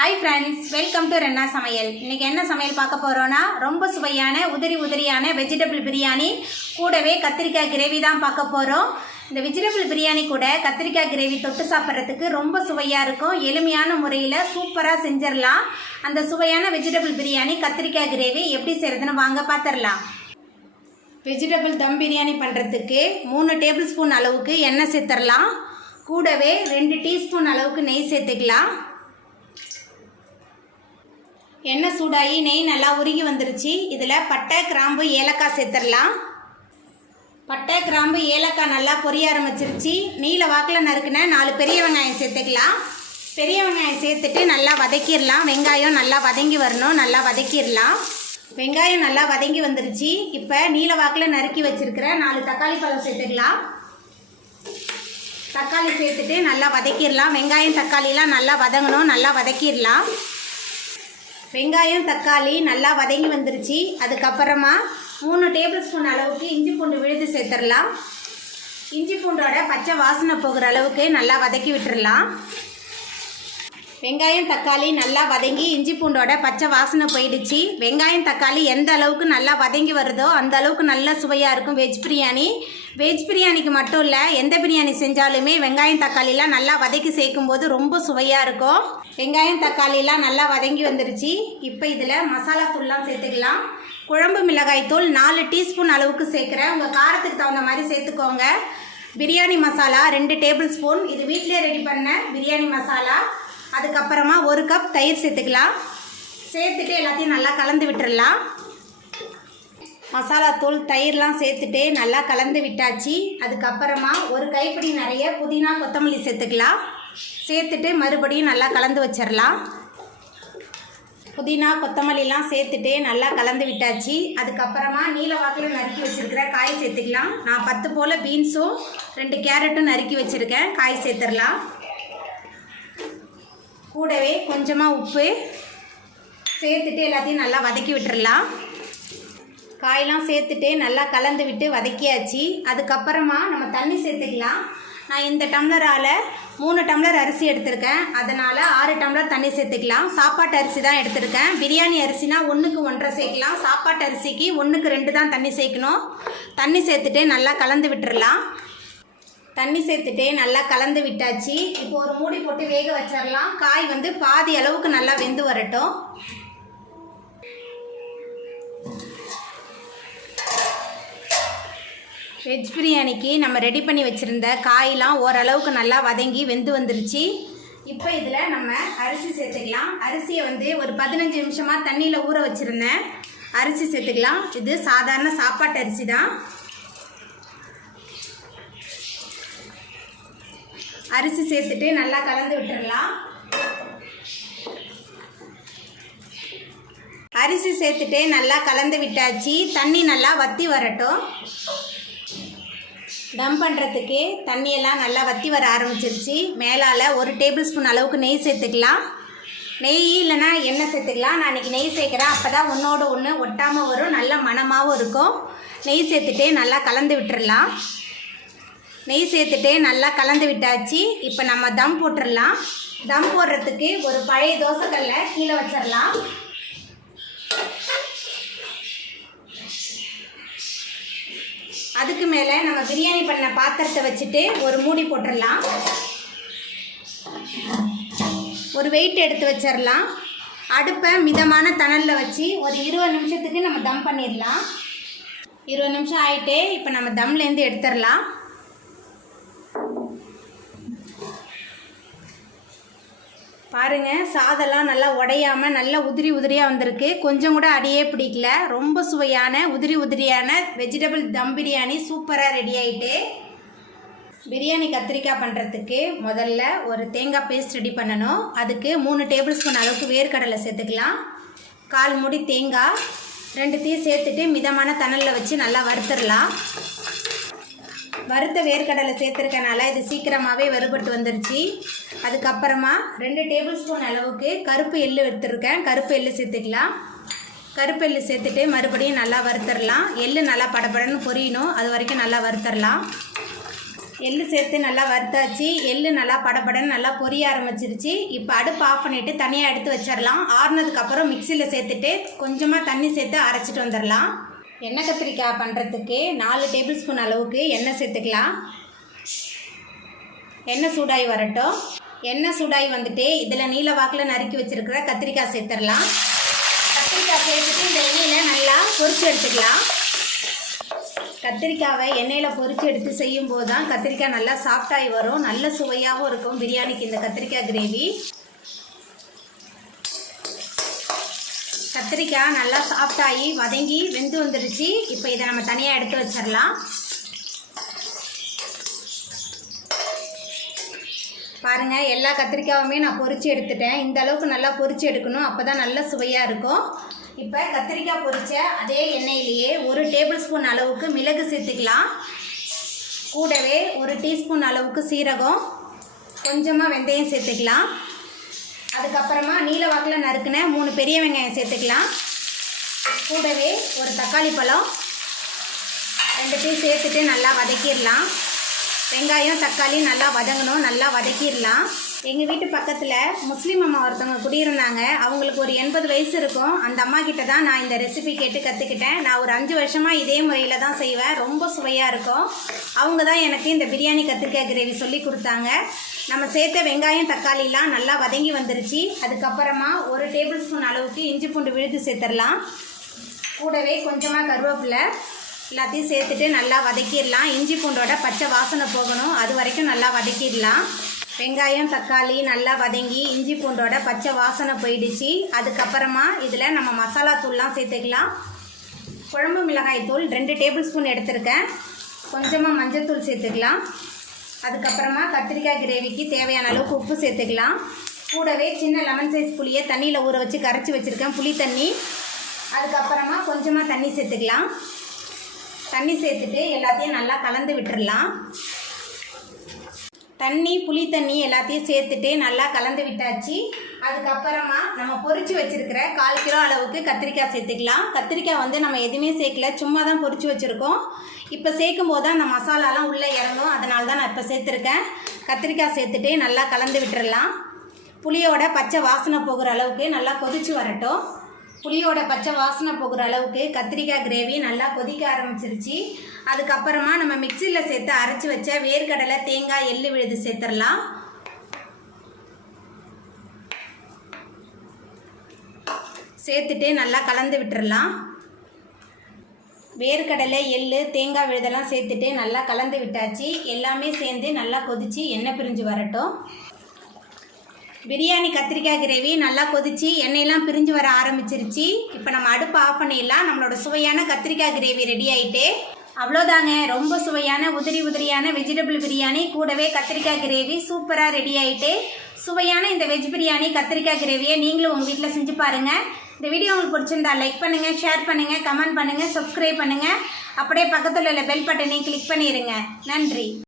Hi friends welcome to रेन्ना समयल इनके என்ன சமையல் பார்க்க போறோம்னா ரொம்ப சுவையான உதிரியான வெஜிடபிள் பிரியாணி கூடவே கத்திரிக்காய் கிரேவி தான் பார்க்க போறோம். இந்த வெஜிடபிள் பிரியாணி கூட கத்திரிக்காய் கிரேவி தொட்டு சாப்பிட்றதுக்கு ரொம்ப சுவையா இருக்கும். எளிமையான முறையில் சூப்பரா செஞ்சிரலாம். அந்த சுவையான வெஜிடபிள் பிரியாணி கத்திரிக்காய் கிரேவி எப்படி செய்யறதுன்னு வாங்க பார்த்துடலாம். வெஜிடபிள் தம் பிரியாணி பண்ணுறதுக்கு 3 டேபிள் ஸ்பூன் அளவுக்கு எண்ணெய் சேர்த்துடலாம். கூடவே 2 டீஸ்பூன் அளவுக்கு நெய் சேர்த்துக்கலாம். எண்ணெய் சூடாகி நெய் நல்லா உருகி வந்துருச்சு. இதில் பட்டை கிராம்பு ஏலக்காய் சேர்த்துடலாம். பட்டை கிராம்பு ஏலக்காய் நல்லா பொரிய ஆரம்பிச்சிருச்சு. நீல வாக்கில் நறுக்குன 4 பெரிய வெங்காயம் சேர்த்துக்கலாம். பெரிய வெங்காயம் சேர்த்துட்டு நல்லா வதக்கிடலாம். வெங்காயம் நல்லா வதங்கி வரணும். நல்லா வதக்கிடலாம். வெங்காயம் நல்லா வதங்கி வந்துருச்சு. இப்போ நீல வாக்கில் நறுக்கி வச்சுருக்கிற 4 தக்காளி பழம் சேர்த்துக்கலாம். தக்காளி சேர்த்துட்டு நல்லா வதக்கிடலாம். வெங்காயம் தக்காளிலாம் நல்லா வதங்கணும். நல்லா வதக்கிடலாம். வெங்காயம் தக்காளி நல்லா வதங்கி வந்துருச்சு. அதுக்கப்புறமா 3 டேபிள் ஸ்பூன் அளவுக்கு இஞ்சி பூண்டு விழுது சேர்த்துடலாம். இஞ்சி பூண்டோட பச்சை வாசனை போகிற அளவுக்கு நல்லா வதக்கி விட்டுடலாம். வெங்காயம் தக்காளி நல்லா வதங்கி இஞ்சி பூண்டோட பச்சை வாசனை போயிடுச்சு. வெங்காயம் தக்காளி எந்த அளவுக்கு நல்லா வதங்கி வருதோ அந்த அளவுக்கு நல்ல சுவையாக இருக்கும் வெஜ் பிரியாணி. வெஜ் பிரியாணிக்கு மட்டும் இல்லை, எந்த பிரியாணி செஞ்சாலுமே வெங்காயம் தக்காளிலாம் நல்லா வதக்கி சேர்க்கும்போது ரொம்ப சுவையாக இருக்கும். வெங்காயம் தக்காளிலாம் நல்லா வதங்கி வந்துருச்சு. இப்போ இதில் மசாலா தூள்லாம் சேர்த்துக்கலாம். குழம்பு மிளகாய் தூள் 4 டீஸ்பூன் அளவுக்கு சேர்க்குறேன். உங்கள் காரத்துக்கு தகுந்த மாதிரி சேர்த்துக்கோங்க. பிரியாணி மசாலா 2 டேபிள் ஸ்பூன், இது வீட்டிலே ரெடி பண்ண பிரியாணி மசாலா. அதுக்கப்புறமா 1 கப் தயிர் சேர்த்துக்கலாம். சேர்த்துட்டு எல்லாத்தையும் நல்லா கலந்து விட்டுடலாம். மசாலா தூள் தயிர்லாம் சேர்த்துட்டு நல்லா கலந்து விட்டாச்சு. அதுக்கப்புறமா 1 கைப்பிடி நிறைய புதினா கொத்தமல்லி சேர்த்துக்கலாம். சேர்த்துட்டு மறுபடியும் நல்லா கலந்து வச்சிடலாம். புதினா கொத்தமல்லிலாம் சேர்த்துட்டு நல்லா கலந்து விட்டாச்சு. அதுக்கப்புறமா நீல வாக்கில் நறுக்கி வச்சுருக்கிற காய் சேர்த்துக்கலாம். நான் 10 போல் பீன்ஸும் 2 கேரட்டும் நறுக்கி வச்சுருக்கேன். காய் சேர்த்துடலாம். கூடவே கொஞ்சமாக உப்பு சேர்த்துட்டு எல்லாத்தையும் நல்லா வதக்கி விட்டுடலாம். காயெலாம் சேர்த்துட்டு நல்லா கலந்து விட்டு வதக்கியாச்சு. அதுக்கப்புறமா நம்ம தண்ணி சேர்த்துக்கலாம். நான் இந்த டம்ளரால் 3 டம்ளர் அரிசி எடுத்திருக்கேன். அதனால் 6 டம்ளர் தண்ணி சேர்த்துக்கலாம். சாப்பாட்டு அரிசி தான் எடுத்திருக்கேன். பிரியாணி அரிசினா 1க்கு 1.5 சேர்க்கலாம். சாப்பாட்டு அரிசிக்கு 1க்கு 2 தான் தண்ணி சேர்க்கணும். தண்ணி சேர்த்துட்டு நல்லா கலந்து விட்டுடலாம். தண்ணி சேர்த்துட்டு நல்லா கலந்து விட்டாச்சு. இப்போ ஒரு மூடி போட்டு வேக வச்சிடலாம். காய் வந்து பாதி அளவுக்கு நல்லா வெந்து வரட்டும். வெஜ் பிரியாணிக்கு நம்ம ரெடி பண்ணி வச்சுருந்த காயெலாம் ஓரளவுக்கு நல்லா வதங்கி வெந்து வந்துருச்சு. இப்போ இதில் நம்ம அரிசி சேர்த்துக்கலாம். அரிசியை வந்து ஒரு 15 நிமிஷமாக தண்ணியில் ஊற வச்சுருந்தேன். அரிசி சேர்த்துக்கலாம். இது சாதாரண சாப்பாட்டு அரிசி தான். அரிசி சேர்த்துட்டு நல்லா கலந்து விட்டுடலாம். அரிசி சேர்த்துட்டு நல்லா கலந்து விட்டாச்சு. தண்ணி நல்லா வற்றி வரட்டும். டம் பண்ணுறதுக்கு தண்ணியெல்லாம் நல்லா வற்றி வர ஆரம்பிச்சிருச்சு. மேலால் 1 டேபிள் ஸ்பூன் அளவுக்கு நெய் சேர்த்துக்கலாம். நெய் இல்லைனா எண்ணெய் சேர்த்துக்கலாம். நான் இன்றைக்கி நெய் சேர்க்குறேன். அப்போ தான் ஒன்றோடு ஒன்று ஒட்டாமல் வரும். நல்ல மணமாகவும் இருக்கும். நெய் சேர்த்துட்டு நல்லா கலந்து விட்டுடலாம். நெய் சேர்த்துட்டு நல்லா கலந்து விட்டாச்சு. இப்போ நம்ம தம் போட்டுடலாம். தம் போடுறதுக்கு ஒரு பழைய தோசைக்கல்லை கீழே வச்சிடலாம். அதுக்கு மேலே நம்ம பிரியாணி பண்ண பாத்திரத்தை வச்சுட்டு ஒரு மூடி போட்டுடலாம். ஒரு வெயிட் எடுத்து வச்சிடலாம். அடுப்பை மிதமான தணலில் வச்சு ஒரு 20 நிமிஷத்துக்கு நம்ம தம் பண்ணிடலாம். 20 நிமிஷம் ஆகிட்டே இப்போ நம்ம தம்லேருந்து எடுத்துடலாம். பாருங்கள், சாதம்லாம் நல்லா உடையாமல் நல்லா உதிரியாக வந்திருக்கு. கொஞ்சம் கூட அடியே பிடிக்கல. ரொம்ப சுவையான உதிரியான வெஜிடபிள் தம் பிரியாணி சூப்பராக ரெடி ஆகிட்டு. பிரியாணி கத்திரிக்காய் பண்ணுறதுக்கு முதல்ல ஒரு தேங்காய் பேஸ்ட் ரெடி பண்ணணும். அதுக்கு 3 டேபிள் ஸ்பூன் அளவுக்கு வேர்க்கடலை சேர்த்துக்கலாம். 1/4 மூடி தேங்காய் 2த்தையும் சேர்த்துட்டு மிதமான தணலில் வச்சு நல்லா வறுத்துடலாம். வறுத்த வேர்க்கடலை சேர்த்துருக்கனால இது சீக்கிரமாகவே வறுபட்டு வந்துருச்சு. அதுக்கப்புறமா 2 டேபிள் ஸ்பூன் அளவுக்கு கருப்பு எள்ளு எடுத்துருக்கேன். கருப்பு எள்ளு சேர்த்துக்கலாம். கருப்பு எள்ளு சேர்த்துட்டு மறுபடியும் நல்லா வறுத்துடலாம். எள்ளு நல்லா படபடன்னு பொரியணும். அது வரைக்கும் நல்லா வறுத்துடலாம். எள்ளு சேர்த்து நல்லா வறுத்தாச்சு. எள்ளு நல்லா படபடன்னு நல்லா பொரிய ஆரம்பிச்சிருச்சு. இப்போ அடுப்பு ஆஃப் பண்ணிவிட்டு தனியாக எடுத்து வச்சிடலாம். ஆறுனதுக்கப்புறம் மிக்சியில் சேர்த்துட்டு கொஞ்சமாக தண்ணி சேர்த்து அரைச்சிட்டு வந்துடலாம். எண்ணெய் கத்திரிக்காய் பண்ணுறதுக்கு 4 டேபிள் ஸ்பூன் அளவுக்கு எண்ணெய் சேர்த்துக்கலாம். எண்ணெய் சூடாகி வரட்டும். எண்ணெய் சூடாகி வந்துட்டு இதில் நீல வாக்கில் நறுக்கி வச்சுருக்கிற கத்திரிக்காய் சேர்த்துடலாம். கத்திரிக்காய் சேர்த்துட்டு இந்த எண்ணெயில் நல்லா பொரிச்சு எடுத்துக்கலாம். கத்திரிக்காவை எண்ணெயில் பொரிச்சு எடுத்து செய்யும்போது தான் கத்திரிக்காய் நல்லா சாஃப்டாகி வரும். நல்ல சுவையாகவும் இருக்கும் பிரியாணிக்கு இந்த கத்திரிக்காய் கிரேவி. கத்திரிக்காய் நல்லா சாஃப்டாகி வதங்கி வெந்து வந்துடுச்சு. இப்போ இதை நம்ம தனியாக எடுத்து வச்சிடலாம். பாருங்கள், எல்லா கத்திரிக்காயுமே நான் பொரிச்சு எடுத்துட்டேன். இந்த அளவுக்கு நல்லா பொரிச்சு எடுக்கணும், அப்போ தான் நல்ல சுவையாக இருக்கும். இப்போ கத்திரிக்காய் பொரிச்ச அதே எண்ணெயிலேயே 1 டேபிள் ஸ்பூன் அளவுக்கு மிளகு சேர்த்துக்கலாம். கூடவே 1 டீஸ்பூன் அளவுக்கு சீரகம், கொஞ்சமாக வெந்தயம் சேர்த்துக்கலாம். அதுக்கப்புறமா நீல வாக்கில் நறுக்குன 3 பெரிய வெங்காயம் சேர்த்துக்கலாம். கூடவே ஒரு தக்காளி பழம் 2 சேர்த்துட்டு நல்லா வதக்கிடலாம். வெங்காயம் தக்காளி நல்லா வதங்கணும், நல்லா வதக்கிடலாம். எங்கள் வீட்டு பக்கத்தில் முஸ்லீம் அம்மா ஒருத்தவங்க குடியிருந்தாங்க. அவங்களுக்கு ஒரு 80 வயசு இருக்கும். அந்த அம்மா கிட்ட தான் நான் இந்த ரெசிபி கேட்டு கற்றுக்கிட்டேன். நான் ஒரு 5 வருஷமாக இதே முறையில் தான் செய்வேன். ரொம்ப சுவையாக இருக்கும். அவங்க தான் எனக்கு இந்த பிரியாணி கத்திரிக்காய் கிரேவி சொல்லி கொடுத்தாங்க. நம்ம சேர்த்த வெங்காயம் தக்காளிலாம் நல்லா வதங்கி வந்துருச்சு. அதுக்கப்புறமா 1 டேபிள் ஸ்பூன் அளவுக்கு இஞ்சி பூண்டு விழுது சேர்த்துடலாம். கூடவே கொஞ்சமாக கருவேப்பிலை எல்லாத்தையும் சேர்த்துட்டு நல்லா வதக்கிடலாம். இஞ்சி பூண்டோட பச்சை வாசனை போகணும், அது வரைக்கும் நல்லா வதக்கிடலாம். வெங்காயம் தக்காளி நல்லா வதங்கி இஞ்சி பூண்டோட பச்சை வாசனை போயிடுச்சு. அதுக்கப்புறமா இதில் நம்ம மசாலா தூள்லாம் சேர்த்துக்கலாம். குழம்பு மிளகாய் தூள் 2 டேபிள் ஸ்பூன் எடுத்திருக்கேன். கொஞ்சமாக மஞ்சள் தூள் சேர்த்துக்கலாம். அதுக்கப்புறமா கத்திரிக்காய் கிரேவிக்கு தேவையான அளவுக்கு உப்பு சேர்த்துக்கலாம். கூடவே சின்ன லெமன் சைஸ் புளியை தண்ணியில் ஊற வச்சு கரைச்சி வச்சுருக்கேன், புளி தண்ணி. அதுக்கப்புறமா கொஞ்சமாக தண்ணி சேர்த்துக்கலாம். தண்ணி சேர்த்துட்டு எல்லாத்தையும் நல்லா கலந்து விட்டுடலாம். தண்ணி புளி தண்ணி எல்லாத்தையும் சேர்த்துட்டு நல்லா கலந்து விட்டாச்சு. அதுக்கப்புறமா நம்ம பொரிச்சு வச்சுருக்கிற 1/4 கிலோ அளவுக்கு கத்திரிக்காய் சேர்த்துக்கலாம். கத்திரிக்காய் வந்து நம்ம எதுவுமே சேர்க்கல, சும்மா தான் பொரிச்சு வச்சுருக்கோம். இப்போ சேர்க்கும் போது தான் அந்த மசாலாலாம் உள்ளே இறங்கும், அதனால தான் நான் இப்போ சேர்த்துருக்கேன். கத்திரிக்காய் சேர்த்துட்டு நல்லா கலந்து விட்டுடலாம். புளியோட பச்சை வாசனை போகிற அளவுக்கு நல்லா கொதிச்சு வரட்டும். புளியோட பச்சை வாசனை போகிற அளவுக்கு கத்திரிக்காய் கிரேவி நல்லா கொதிக்க ஆரம்பிச்சிருச்சு. அதுக்கப்புறமா நம்ம மிக்சியில் சேர்த்து அரைச்சி வச்ச வேர்க்கடலை தேங்காய் எள்ளு விழுது சேர்த்துடலாம். சேர்த்துட்டு நல்லா கலந்து விட்டுடலாம். வேர்க்கடலை எள்ளு தேங்காய் விழுதெல்லாம் சேர்த்துட்டு நல்லா கலந்து விட்டாச்சு. எல்லாமே சேர்ந்து நல்லா கொதிச்சு எண்ணெய் பிரிஞ்சு வரட்டும். பிரியாணி கத்திரிக்காய் கிரேவி நல்லா கொதிச்சு எண்ணெயெல்லாம் பிரிஞ்சு வர ஆரம்பிச்சிருச்சு. இப்போ நம்ம அடுப்பு ஆஃப் பண்ணிடலாம். நம்மளோட சுவையான கத்திரிக்காய் கிரேவி ரெடி ஆகிட்டு அவ்வளோதாங்க. ரொம்ப சுவையான உதிரியான வெஜிடபிள் பிரியாணி கூடவே கத்திரிக்காய் கிரேவி சூப்பராக ரெடி ஆகிட்டு. சுவையான இந்த வெஜ் பிரியாணி கத்திரிக்காய் கிரேவியை நீங்களும் உங்கள் வீட்டில் செஞ்சு பாருங்கள். இந்த வீடியோ உங்களுக்கு பிடிச்சிருந்தா லைக் பண்ணுங்கள், ஷேர் பண்ணுங்கள், கமெண்ட் பண்ணுங்கள், சப்ஸ்கிரைப் பண்ணுங்கள். அப்படியே பக்கத்தில் உள்ள பெல் பட்டனை கிளிக் பண்ணிடுங்க. நன்றி.